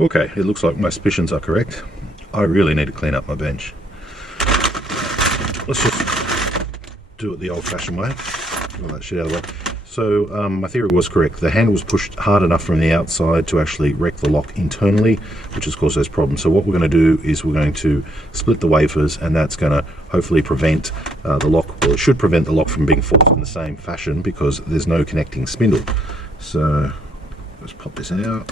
Okay, it looks like my suspicions are correct. I really need to clean up my bench. Let's just do it the old-fashioned way. All that shit out of the way. So my theory was correct. The handle was pushed hard enough from the outside to actually wreck the lock internally, which has caused those problems. So what we're going to do is we're going to split the wafers, and that's going to hopefully prevent the lock, well, it should prevent the lock from being forced in the same fashion because there's no connecting spindle. So let's pop this out.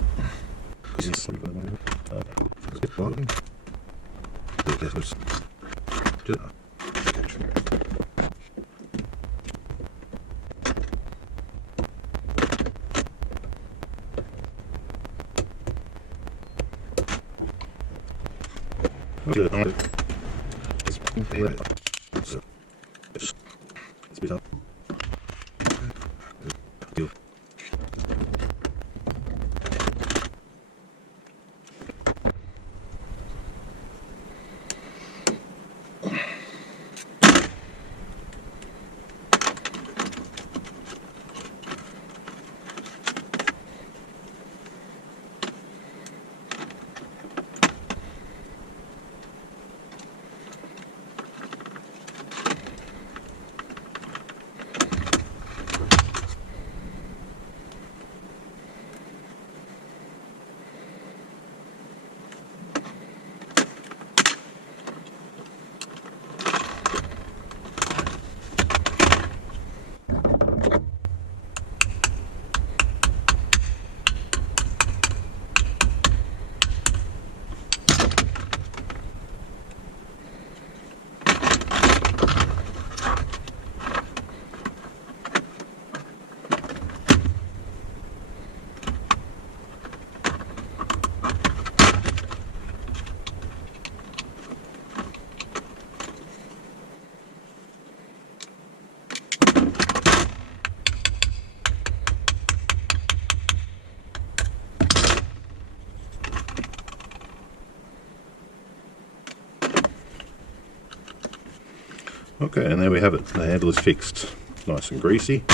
Okay, and there we have it. The handle is fixed. Nice and greasy.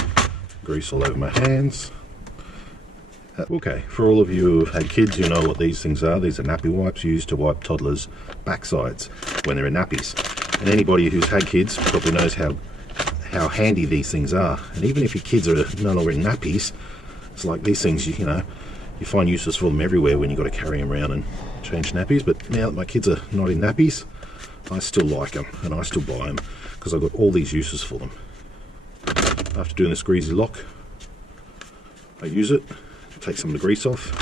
Grease all over my hands. Okay, for all of you who have had kids, you know what these things are. These are nappy wipes used to wipe toddlers' backsides when they're in nappies. And anybody who's had kids probably knows how handy these things are. And even if your kids are no longer in nappies, it's like these things, you know, you find uses for them everywhere when you've got to carry them around and change nappies. But now that my kids are not in nappies, I still like them and I still buy them because I've got all these uses for them. After doing this greasy lock, I use it to take some of the grease off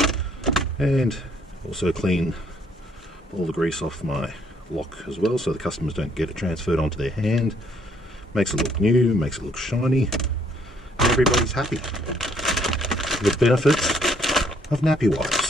and also clean all the grease off my lock as well, so the customers don't get it transferred onto their hand. Makes it look new, makes it look shiny, and everybody's happy. The benefits of nappy wipes.